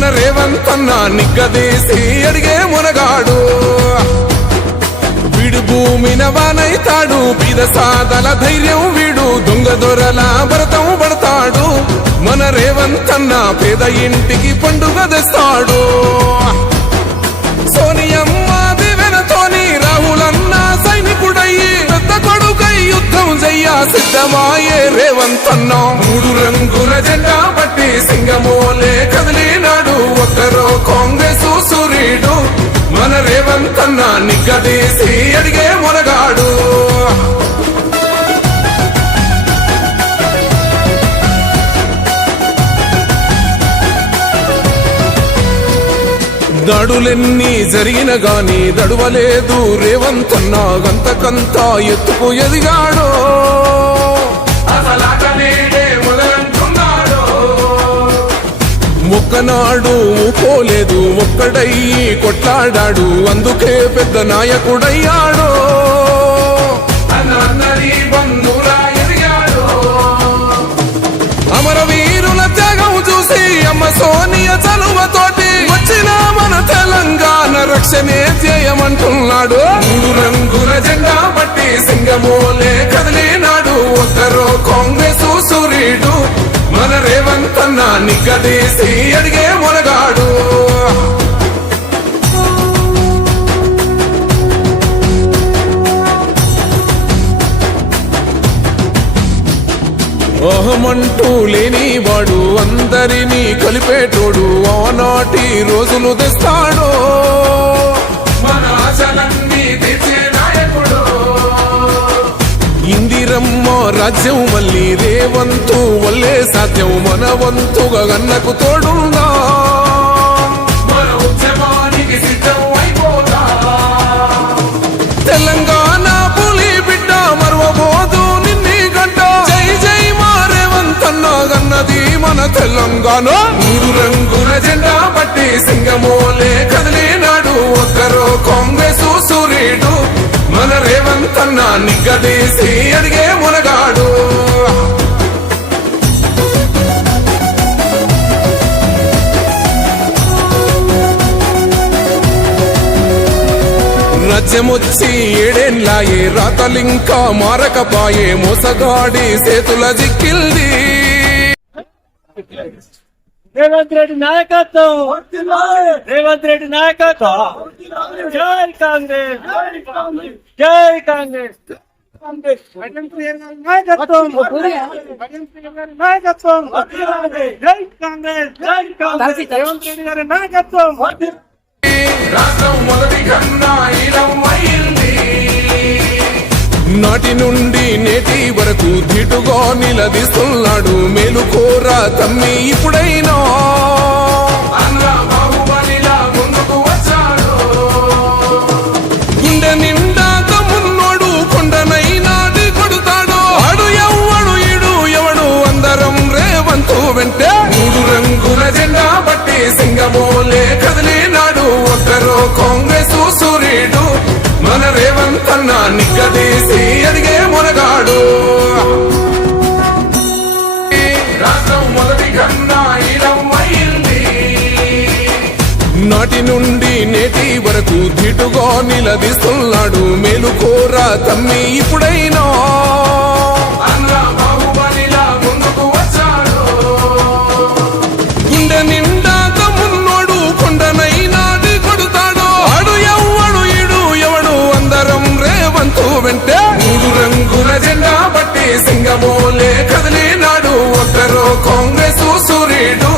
మన రేవంత్ అన్న నిగ్గదీసి అడిగే మునగాడు వీడు భూమిన వానైతాడు బీద సాదల ధైర్యం వీడు దొంగ దొరల భరతం పడతాడు మన రేవంత్ అన్న పేద ఇంటికి పండుగ తెస్తాడు సోనియమ్మ దివెనతోని రాహులన్న సైనికుడయ్యి పెద్ద కొడుకై యుద్ధం చెయ్య సిద్ధమాయే రేవంత్ అన్న మూడు రంగుల జెండా పట్టి సింగమోలే కదిలినాడు ఒక్కరో కాంగ్రెస్ సూర్యుడు మన రేవంత్ అన్న నిగ్గదీసి అడిగే మునగాడు దాడులెన్ని జరిగిన గాని దడువలేదు రేవంత్ అన్న గంతకంతా ఎత్తుకు ఎదిగాడు ఒక్కనాడు పోలేదు ఒక్కడయ్యి కొట్లాడాడు అందుకే పెద్ద నాయకుడయ్యాడు అమరవీరుల త్యాగం చూసి అమ్మ సోనియ చలువతోటి వచ్చిన మన తెలంగాణ రక్షణే చేయమంటున్నాడు మూడు రంగుల జెండా పట్టి సింగమోలే కదిలినాడు ఒక్కరో కాంగ్రెస్ సూర్యుడు మన రేవంత్ అన్న నిగ్గదీసి అడిగే మునగాడు అహమంటూ లేనివాడు అందరినీ కలిపేటోడు ఆనాటి రోజులు తెస్తాడు మన ఆశలన్నీ తెచ్చే నాయకుడు ఇందిరమ్మ రాజ్యం మళ్ళీ రేవంతు వల్లే సాధ్యం మన వంతుగా గన్నకు తోడుందా మన ఉద్యమానికి సిద్ధం అయిపోతా తెలంగాణ పులి బిడ్డ మరవబోదు నిన్ని గంట జై జై మా రేవంత్ అన్న గన్నది మన తెలంగాణ మూడు రంగుల జెండా పట్టి సింగమోలే కదిలినాడు ఒక్కరో కాంగ్రెస్ సూర్యుడు మన రేవంత్ అన్న నిగ్గదీసి అడిగే మునగాడు రాజ్యమొచ్చి ఏడేన్లాయే రాతలింకా మారకపాయే మోసగాడి చేతుల జిక్కిల్ది రేవంత్ రెడ్డి నాయకత్వం రేవంత్ రెడ్డి నాయకత్వం జై కాంగ్రెస్ జై కాంగ్రెస్ నాయకత్వం నాయకత్వం జై కాంగ్రెస్ జై కాంగ్రెస్ రేవంత్ రెడ్డి గారి నాయకత్వం రాష్ట్రం మొదటి కన్నా ఇలమైంది నాటి నుండి నేటి వరకు ధీటుగా నిలదీస్తున్నాడు మేలుకోరా తమ్మి ఇప్పుడైనా బాహుబలిలా ముందుకు వచ్చాడు గుండె నిండా తమ్మున్నోడు కొండనైనా కొడుతాడు ఆడు ఎవ్వడు ఈడు ఎవడు అందరం రేవంతు వెంటే మూడు రంగుల జెండా పట్టి సింగమోలే కదిలినాడు ఒక్కరో కాంగ్రెస్ సూర్యుడు మన రేవంత్ అన్న నిగ్గదీసి అడిగే మునగాడు రాష్ట్రం మొదటి కన్నా ఇలమైంది నాటి నుండి నేటి వరకు ధీటుగా నిలదీస్తున్నాడు మేలుకోరా తమ్మి ఇప్పుడైనా బాహుబలిలా ముందుకు వచ్చాడు గుండె నిండా తమ్మున్నోడు కొండనైనా కొడుతాడు ఆడు ఎవ్వడు ఈడు ఎవడు అందరం రేవంతు వెంటే మూడు రంగుల జెండా పట్టి సింగమోలే కదిలినాడు ఒక్కరో కాంగ్రెస్ సూర్యుడు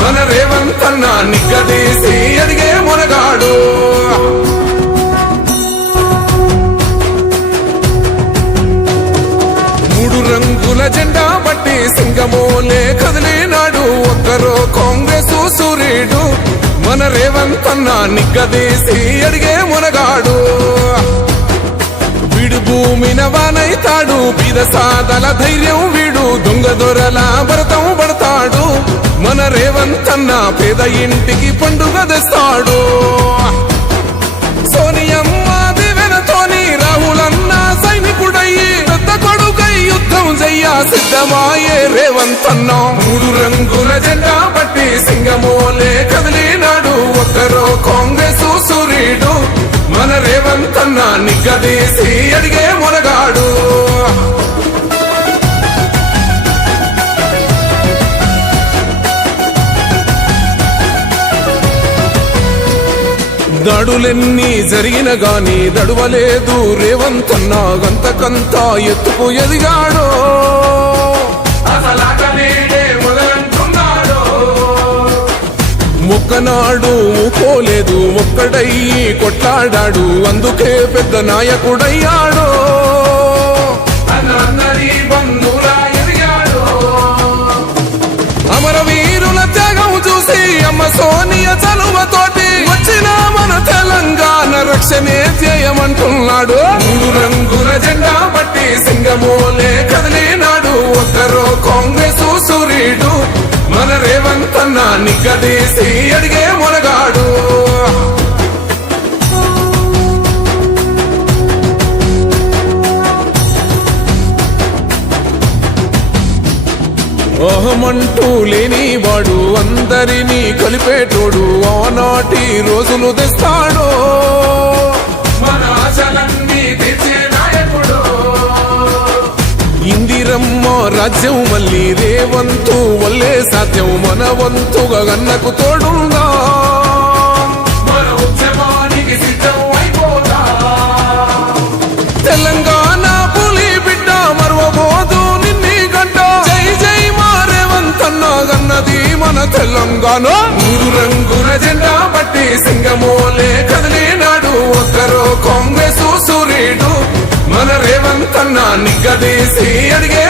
మన రేవంత్ అన్న నిగ్గదీసి అడిగే మునగాడు మూడు రంగుల జెండా పట్టి సింగమోలే కదిలినాడు ఒక్కరో కాంగ్రెస్ సూర్యుడు మన రేవంత్ అన్న నిగ్గదీసి అడిగే మునగాడు వీడు భూమిన వానైతాడు బీద సాదల ధైర్యం వీడు దొంగ దొరల భరతం పడతాడు మన రేవంత్ అన్న పేద ఇంటికి పండుగ తెస్తాడు సోనియమ్మ దివెనతోని రాహులన్న సైనికుడయ్యి పెద్ద కొడుకై యుద్ధం చెయ్య సిద్ధమాయే రేవంత్ అన్న మూడు రంగుల జెండా బట్టి సింగమోలే కదిలినాడు ఒక్కరో కాంగ్రెస్ సూర్యుడు మన రేవంత్ అన్న నిగ్గదీసి అడిగే మొనగాడు దాడులెన్ని జరిగిన గాని దడువలేదు రేవంత్ అన్న గంతకంతా ఎత్తుకు ఎదిగాడో మొక్కనాడు ఊకోలేదు ఒక్కడయ్యి కొట్లాడాడు అందుకే పెద్ద నాయకుడయ్యాడో అమరవీరుల త్యాగం చూసి అమ్మ సోనియ చలువతోటి వచ్చిన మన తెలంగాణ రక్షణే ధ్యేయమంటున్నాడు మూడు రంగుల జెండా బట్టి సింగమోలే కదిలినాడు ఒక్కరో కాంగ్రెస్ సూర్యుడు మన రేవంత్ అన్న నిగ్గదీసి అడిగే మొనగాడు అహమంటూ లేనివాడు అందరినీ కలిపేటోడు ఆనాటి రోజులు తెస్తాడో మన ఆశలన్నీ తీర్చే నాయకుడు ఇందిరమ్మ రాజ్యం మళ్ళీ రేవంతు వల్లే సాధ్యం మన వంతుగా గన్నకు తోడుందా మన ఉద్యమానికి సిద్ధం అయిపోదా తెలంగాణ పులి బిడ్డ మరవబోదు నిన్ని గంట జై జై మా రేవంత్ అన్న గన్నది మన తెలంగాణ మూడు రంగుల జెండా బట్టి సింగమోలే కదిలినాడు ఒక్కరో కాంగ్రెస్ సూర్యుడు మన రేవంత్ అన్న నిగ్గదీసి అడిగే